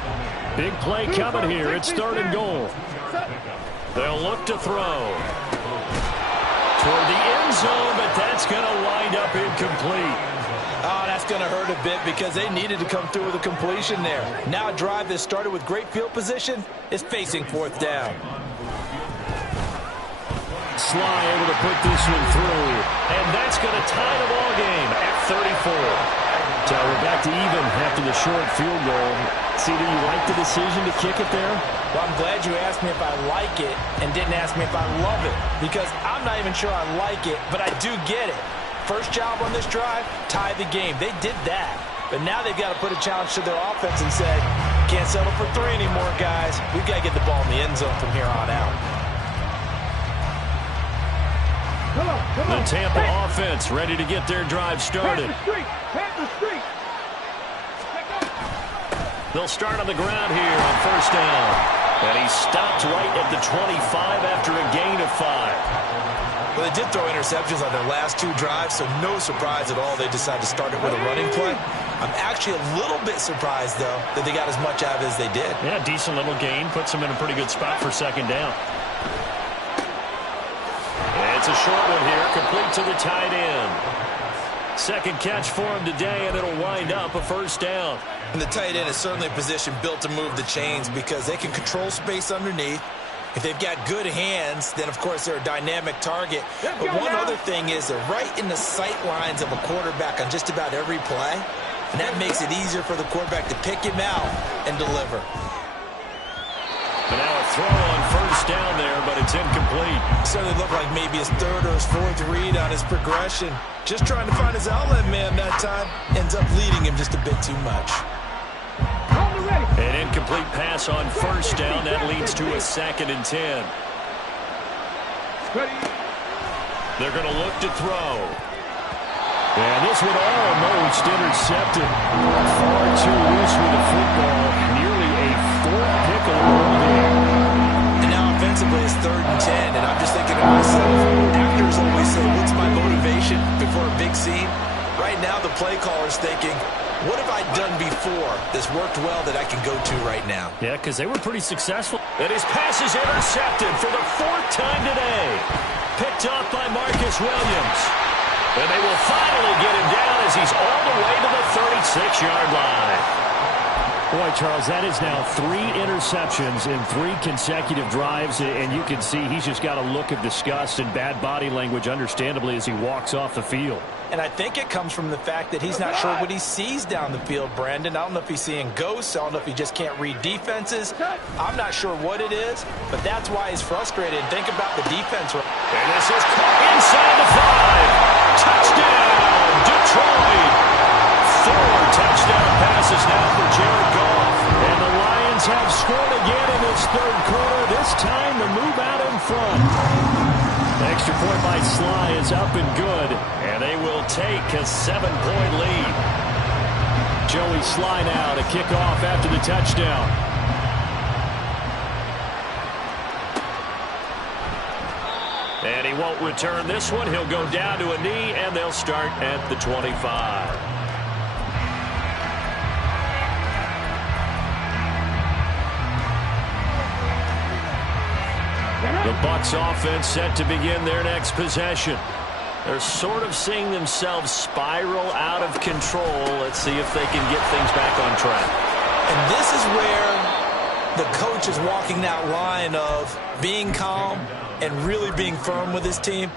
Big play coming here. It's third and goal. They'll look to throw toward the end zone, but that's going to wind up incomplete. Oh, that's going to hurt a bit because they needed to come through with a completion there. Now a drive that started with great field position is facing fourth down. Sly able to put this one through, and that's going to tie the ball game at 34. So we're back to even after the short field goal. See, do you like the decision to kick it there? Well, I'm glad you asked me if I like it and didn't ask me if I love it, because I'm not even sure I like it, but I do get it. First job on this drive, tie the game. They did that, but now they've got to put a challenge to their offense and say, can't settle for 3 anymore, guys. We've got to get the ball in the end zone from here on out. The Tampa offense ready to get their drive started. They'll start on the ground here on first down. And he stopped right at the 25 after a gain of 5. Well, they did throw interceptions on their last 2 drives, so no surprise at all they decided to start it with a running play. I'm actually a little bit surprised, though, that they got as much out of it as they did. Yeah, decent little gain. Puts them in a pretty good spot for second down. It's a short one here, complete to the tight end. Second catch for him today, and it'll wind up a first down. And the tight end is certainly a position built to move the chains because they can control space underneath. If they've got good hands, then, of course, they're a dynamic target. But one other thing is they're right in the sight lines of a quarterback on just about every play, and that makes it easier for the quarterback to pick him out and deliver. And now a throw on first down there, but it's incomplete. Certainly looked like maybe his third or his fourth read on his progression. Just trying to find his outlet man that time. Ends up leading him just a bit too much. An incomplete pass on first down. That leads to a second and 10. They're going to look to throw. And this one almost intercepted. Far too loose with the football. Nearly a 4th pick of the ball game. And now offensively it's 3rd and 10. And I'm just thinking to myself, actors always say, what's my motivation before a big scene? Right now the play caller's thinking, what have I done before that's worked well that I can go to right now? Yeah, because they were pretty successful. And his pass is intercepted for the 4th time today. Picked off by Marcus Williams. And they will finally get him down as he's all the way to the 36-yard line. Boy, Charles, that is now 3 interceptions in 3 consecutive drives, and you can see he's just got a look of disgust and bad body language, understandably, as he walks off the field. And I think it comes from the fact that he's not sure what he sees down the field, Brandon. I don't know if he's seeing ghosts. I don't know if he just can't read defenses. I'm not sure what it is, but that's why he's frustrated. Think about the defense. And this is caught inside the 5. Touchdown, Detroit. 4 touchdown passes now for Jared Goff. And the Lions have scored again in this 3rd quarter. This time to move out in front. Extra point by Sly is up and good. And they will take a 7-point lead. Joey Sly now to kick off after the touchdown. And he won't return this one. He'll go down to a knee, and they'll start at the 25. The Bucs offense set to begin their next possession. They're sort of seeing themselves spiral out of control. Let's see if they can get things back on track. And this is where the coach is walking that line of being calm and really being firm with his team.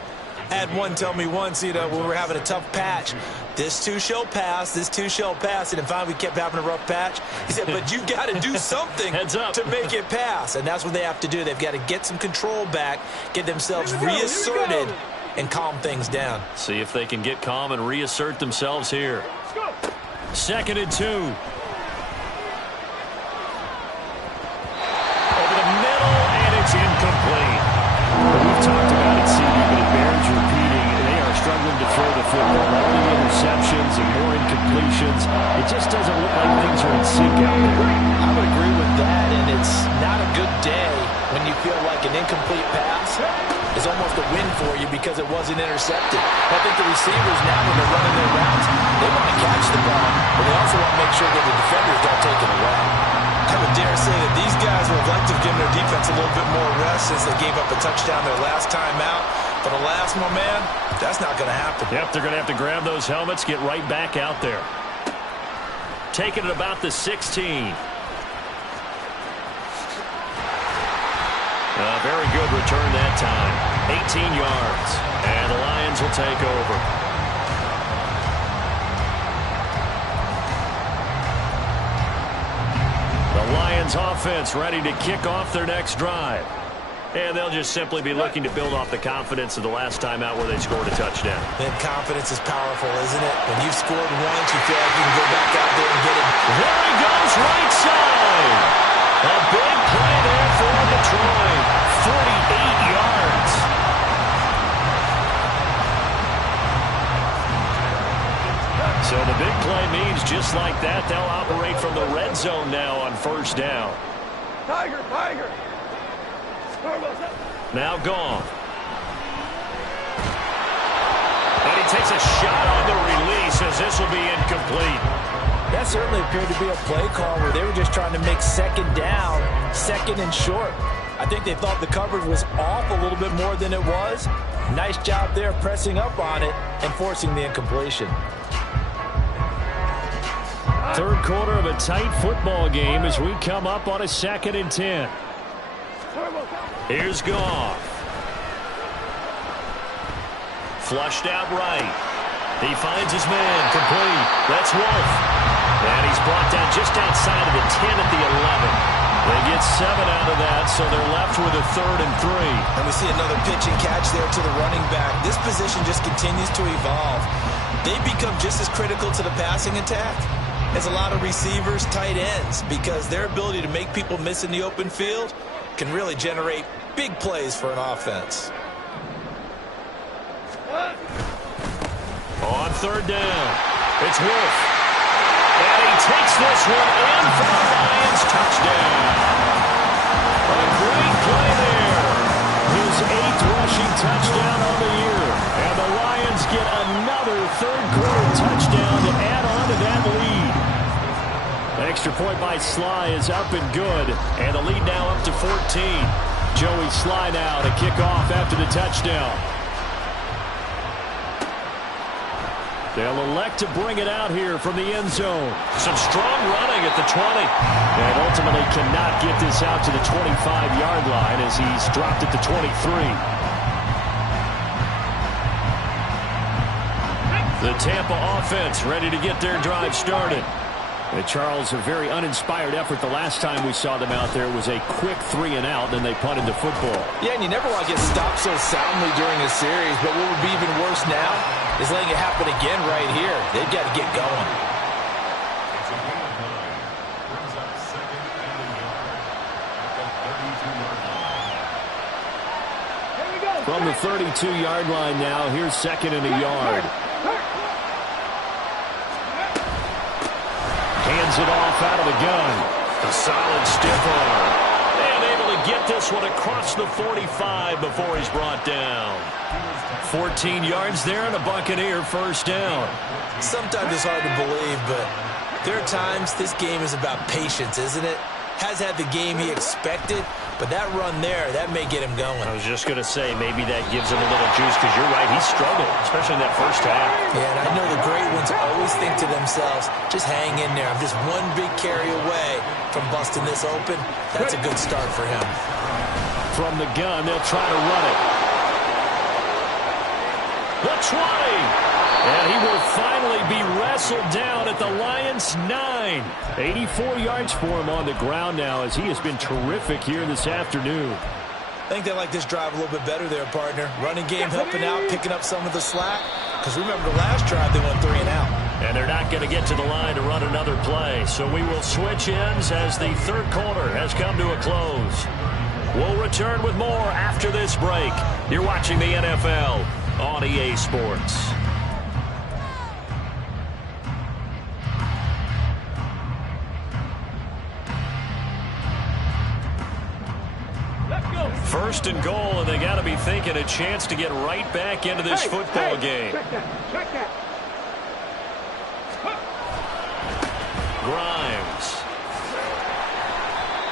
I had one tell me once, when we were having a tough patch, this too shall pass, this too shall pass, and then finally we kept having a rough patch. He said, but you've got to do something to make it pass, and that's what they have to do. They've got to get some control back, get themselves reasserted, and calm things down. See if they can get calm and reassert themselves here. 2nd and 2. Over the middle, and it's incomplete. We've talked about it, CD, but it bears repeating. They are struggling to throw the football. All the interceptions and more incompletions. It just doesn't look like things are in sync out there. I would agree with that, and it's not a good day when you feel like an incomplete pass is almost a win for you because it wasn't intercepted. I think the receivers now, when they're running their routes, they want to catch the ball, but they also want to make sure that the defenders don't take it away. I would dare say that these guys would like to give their defense a little bit more rest since they gave up a touchdown their last time out. But alas, my man, that's not going to happen. Yep, they're going to have to grab those helmets, get right back out there. Taking it about the 16. Very good return that time. 18 yards. And the Lions will take over. The Lions offense ready to kick off their next drive. And they'll just simply be looking to build off the confidence of the last time out where they scored a touchdown. Then confidence is powerful, isn't it? When you've scored once, you feel like you can go back out there and get it. There he goes, right side. A big play there for Detroit. 48 yards. So the big play means just like that, they'll operate from the red zone now on 1st down. Tiger! Now gone. And he takes a shot on the release as this will be incomplete. That certainly appeared to be a play call where they were just trying to make 2nd down, 2nd and short. I think they thought the coverage was off a little bit more than it was. Nice job there pressing up on it and forcing the incompletion. 3rd quarter of a tight football game as we come up on a 2nd and 10. Here's Goff. Flushed out right. He finds his man. Complete. That's Wolf. And he's brought down just outside of the 10 at the 11. They get 7 out of that, so they're left with a 3rd and 3. And we see another pitch and catch there to the running back. This position just continues to evolve. They become just as critical to the passing attack as a lot of receivers, tight ends, because their ability to make people miss in the open field can really generate big plays for an offense. On 3rd down, it's Wolf. And he takes this one in for the Lions touchdown. A great play there. His 8th rushing touchdown on the year. And the Lions get another 3rd quarter touchdown to add on to that lead. Extra point by Sly is up and good. And the lead now up to 14. Joey Sly now to kick off after the touchdown. They'll elect to bring it out here from the end zone. Some strong running at the 20. And ultimately cannot get this out to the 25-yard line as he's dropped at the 23. The Tampa offense ready to get their drive started. And Charles, a very uninspired effort the last time we saw them out there. It was a quick 3-and-out, then they punted the football. Yeah, and you never want to get stopped so soundly during a series, but what would be even worse now is letting it happen again right here. They've got to get going. From the 32-yard line now, here's 2nd and a yard. Hands it off out of the gun. A solid stiff arm. And able to get this one across the 45 before he's brought down. 14 yards there and a Buccaneer 1st down. Sometimes it's hard to believe, but there are times this game is about patience, isn't it? Has had the game he expected, But that run there, that may get him going. I was just going to say, maybe that gives him a little juice, because you're right, he struggled, especially in that first half. Yeah, and I know the great ones always think to themselves, just hang in there. I'm just one big carry away from busting this open. That's a good start for him. From the gun, they'll try to run it. The 20! And he will finally be wrestled down at the Lions' 9. 84 yards for him on the ground now, as he has been terrific here this afternoon. I think they like this drive a little bit better there, partner. Running game helping out, picking up some of the slack. Because remember, the last drive they went 3 and out. And they're not going to get to the line to run another play. So we will switch ends as the third quarter has come to a close. We'll return with more after this break. You're watching the NFL on EA Sports. First and goal, and they got to be thinking a chance to get right back into this football game. Check that. Grimes.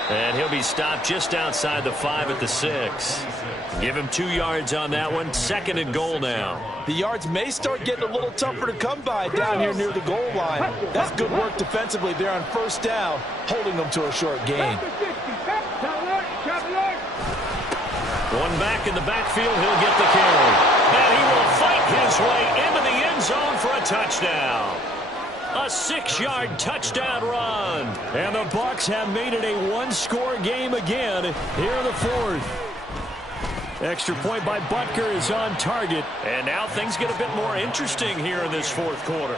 And he'll be stopped just outside the 5 at the 6. Give him 2 yards on that one. Second and goal now. The yards may start getting a little tougher to come by down here near the goal line. That's good work defensively there on first down, holding them to a short gain. One back in the backfield, he'll get the carry. And he will fight his way into the end zone for a touchdown. A 6-yard touchdown run. And the Bucs have made it a one-score game again here in the fourth. Extra point by Butker is on target. And now things get a bit more interesting here in this fourth quarter.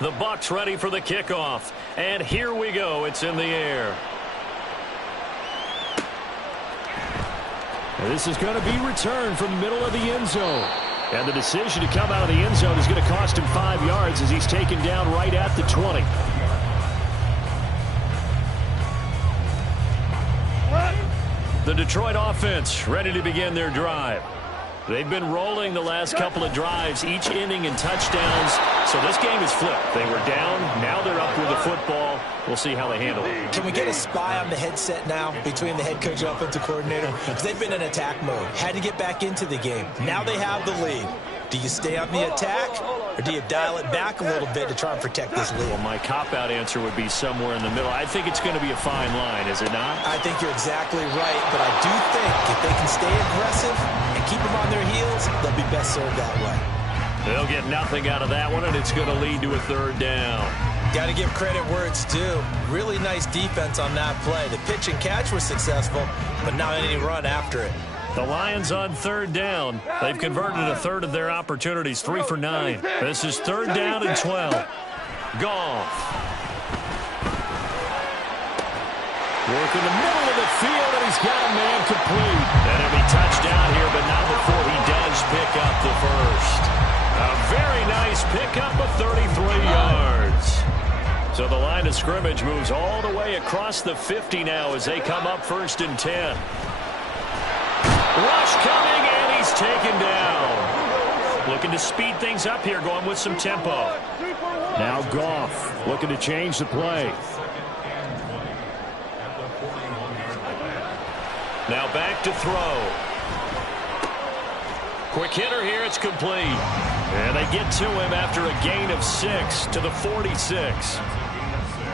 The Bucs ready for the kickoff. And here we go. It's in the air. This is going to be returned from the middle of the end zone. And the decision to come out of the end zone is going to cost him 5 yards as he's taken down right at the 20. The Detroit offense ready to begin their drive. They've been rolling the last couple of drives, each inning in touchdowns. So this game is flipped. They were down. Now they're up with the football. We'll see how they handle it. Can we get a spy on the headset now between the head coach and offensive coordinator? Because they've been in attack mode. Had to get back into the game. Now they have the lead. Do you stay on the attack, or do you dial it back a little bit to try and protect this lead? Well, my cop-out answer would be somewhere in the middle. I think it's going to be a fine line, is it not? I think you're exactly right, but I do think if they can stay aggressive and keep them on their heels, they'll be best served that way. They'll get nothing out of that one, and it's going to lead to a third down. Got to give credit where it's due. Really nice defense on that play. The pitch and catch was successful, but not any run after it. The Lions on third down. They've converted a third of their opportunities, 3 for 9. This is third down and 12. Goff. Work in the middle of the field, and he's got a man complete. And he'll be touchdown here, but not before he does pick up the first. A very nice pickup of 33 yards. So the line of scrimmage moves all the way across the 50 now as they come up first and 10. Rush coming, and he's taken down. Looking to speed things up here, going with some tempo. Now Goff looking to change the play. Now back to throw. Quick hitter here, it's complete. And they get to him after a gain of 6 to the 46.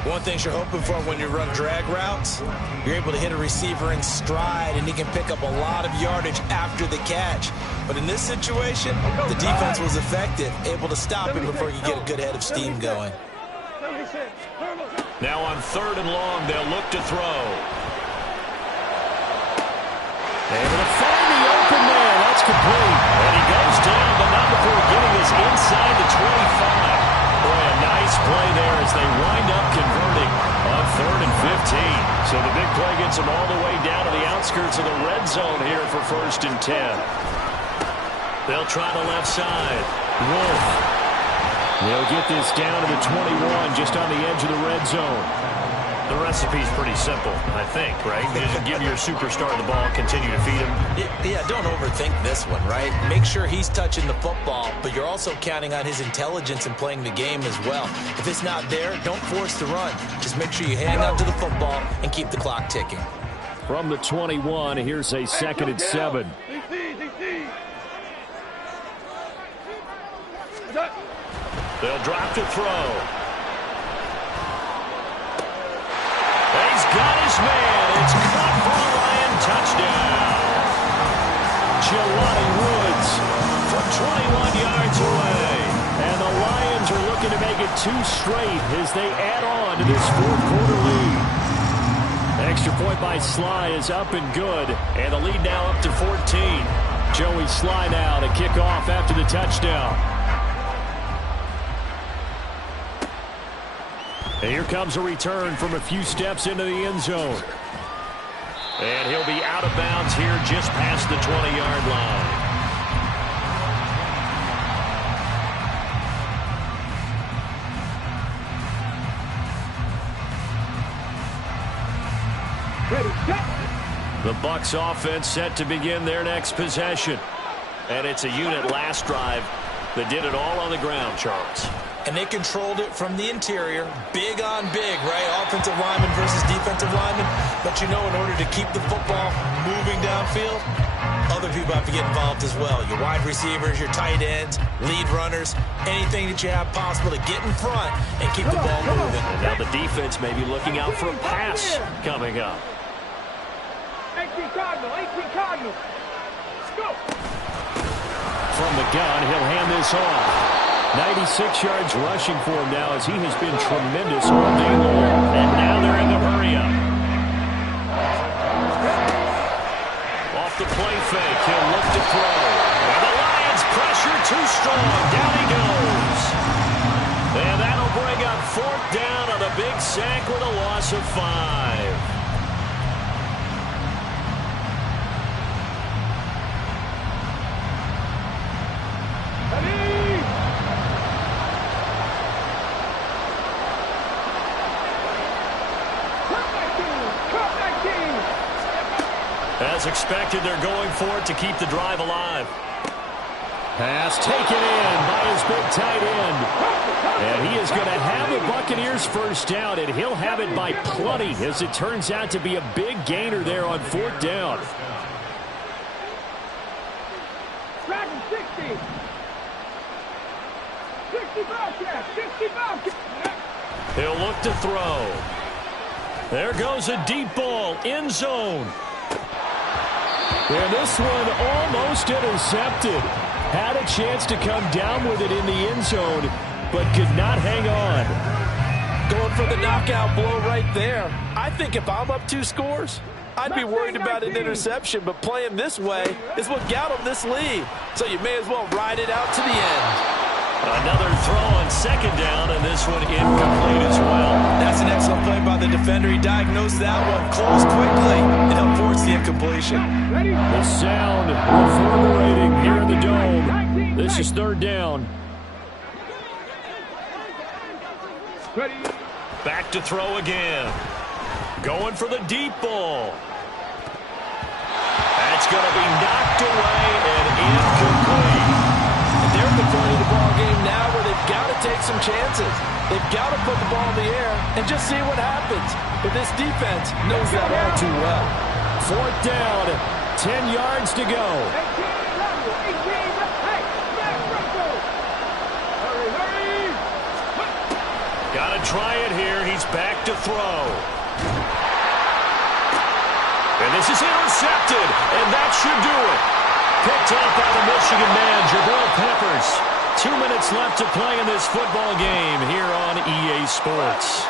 One thing you're hoping for when you run drag routes, you're able to hit a receiver in stride, and he can pick up a lot of yardage after the catch. But in this situation, the defense was effective, able to stop him before he could get a good head of steam going. Now on third and long, they'll look to throw. Able to find the open man. That's complete. And he goes down, but not before getting this inside the 25. Boy, a nice play there as they wind up converting on third and 15. So the big play gets them all the way down to the outskirts of the red zone here for first and 10. They'll try the left side. Wolf. They'll get this down to the 21, just on the edge of the red zone. The recipe's pretty simple, I think, right? You just give your superstar the ball, continue to feed him. Yeah, don't overthink this one, right? Make sure he's touching the football, but you're also counting on his intelligence in playing the game as well. If it's not there, don't force the run. Just make sure you hang on to the football and keep the clock ticking. From the 21, here's a 2nd and 7. They'll drop to throw. He's got his man. It's caught for a Lion touchdown. Jelani Woods from 21 yards away. And the Lions are looking to make it 2 straight as they add on to this 4th quarter lead. Extra point by Sly is up and good. And the lead now up to 14. Joey Sly now to kick off after the touchdown. And here comes a return from a few steps into the end zone. And he'll be out of bounds here just past the 20-yard line. The Bucs offense set to begin their next possession. And it's a unit last drive that did it all on the ground, Charles. And they controlled it from the interior, big on big, right? Offensive lineman versus defensive lineman. But you know, in order to keep the football moving downfield, other people have to get involved as well. Your wide receivers, your tight ends, lead runners, anything that you have possible to get in front and keep the ball moving. And now the defense may be looking out for a pass coming up. 18 Cardinal. Go. From the gun, he'll hand this off. 96 yards rushing for him now as he has been tremendous all day long. And now they're in the hurry-up. Off the play fake, he'll look to throw. And the Lions pressure too strong. Down he goes. And that'll bring up 4th down on a big sack with a loss of 5. As expected, they're going for it to keep the drive alive. Pass taken in by his big tight end. And he is going to have the Buccaneers first down, and he'll have it by plenty as it turns out to be a big gainer there on 4th down. Dragon 60. 60 Bobcat. 60 Bobcat. He'll look to throw. There goes a deep ball, end zone. And this one almost intercepted. Had a chance to come down with it in the end zone, but could not hang on. Going for the knockout blow right there. I think if I'm up 2 scores, I'd be worried about an interception, but playing this way is what got him this lead. So you may as well ride it out to the end. Another throw on 2nd down, and this one incomplete as well. That's an excellent play by the defender. He diagnosed that one, closed quickly, and helped force the incompletion. The sound reverberating here in the dome. This is 3rd down. Back to throw again. Going for the deep ball. That's going to be knocked away and incomplete. They're at the point of the ball game now where they've got to take some chances. They've got to put the ball in the air and just see what happens. But this defense knows that all too well. 4th down, 10 yards to go. Got to try it here. He's back to throw. And this is intercepted, and that should do it. Picked up by the Michigan man, Jabril Peppers. 2 minutes left to play in this football game here on EA Sports.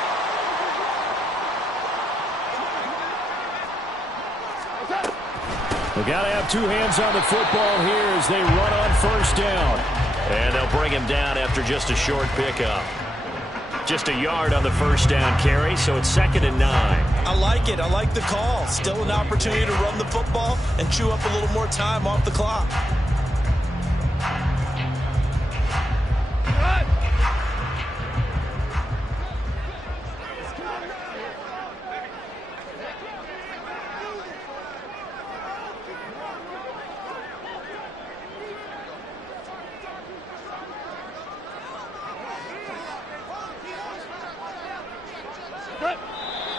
We've got to have 2 hands on the football here as they run on 1st down. And they'll bring him down after just a short pickup. Just a yard on the 1st down carry, so it's 2nd and 9. I like it. I like the call. Still an opportunity to run the football and chew up a little more time off the clock.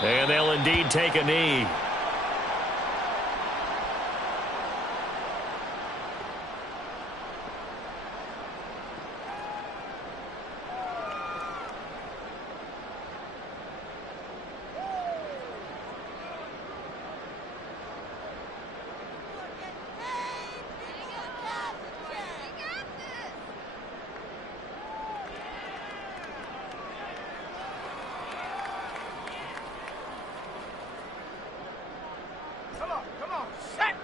And they'll indeed take a knee. Come on, set!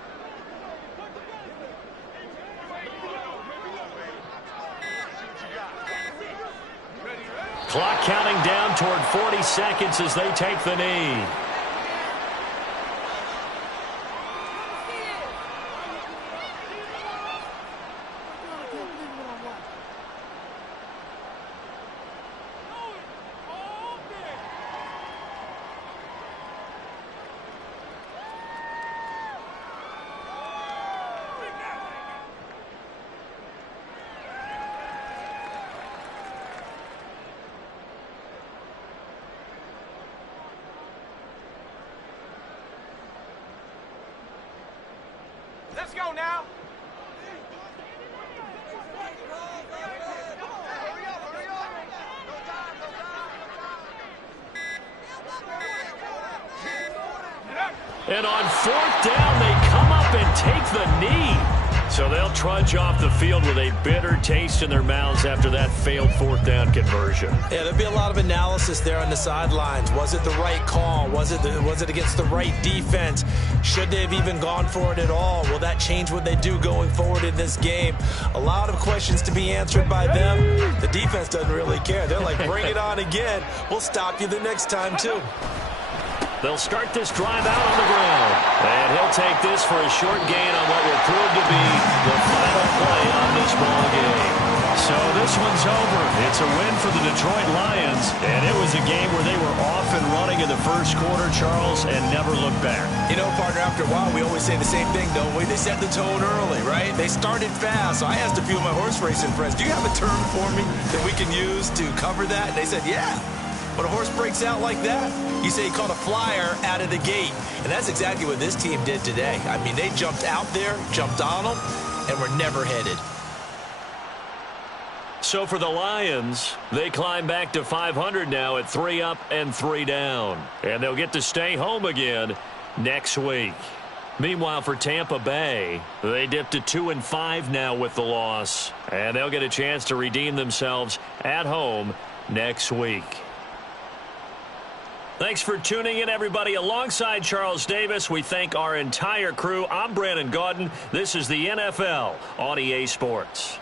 Clock counting down toward 40 seconds as they take the knee. Let's go now. And on fourth down, they come up and take the knee. So they'll trudge off the field with a bitter taste in their mouths after that failed fourth down conversion. Yeah, there'll be a lot of analysis there on the sidelines. Was it the right call? Was it against the right defense? Should they have even gone for it at all? Will that change what they do going forward in this game? A lot of questions to be answered by them. The defense doesn't really care. They're like, bring it on again. We'll stop you the next time, too. They'll start this drive out on the ground. And he'll take this for a short gain on what will prove to be the final play on this ball game. So this one's over. It's a win for the Detroit Lions. And it was a game where they were off and running in the first quarter, Charles, and never looked back. You know, partner, after a while, we always say the same thing, don't we? They set the tone early, right? They started fast. So I asked a few of my horse racing friends, do you have a term for me that we can use to cover that? And they said, yeah. When a horse breaks out like that, you say he caught a flyer out of the gate. And that's exactly what this team did today. I mean, they jumped out there, jumped on them, and were never headed. So for the Lions, they climb back to 500 now at 3 up and 3 down. And they'll get to stay home again next week. Meanwhile, for Tampa Bay, they dipped to 2-5 now with the loss. And they'll get a chance to redeem themselves at home next week. Thanks for tuning in, everybody. Alongside Charles Davis, we thank our entire crew. I'm Brandon Gaudin. This is the NFL on EA Sports.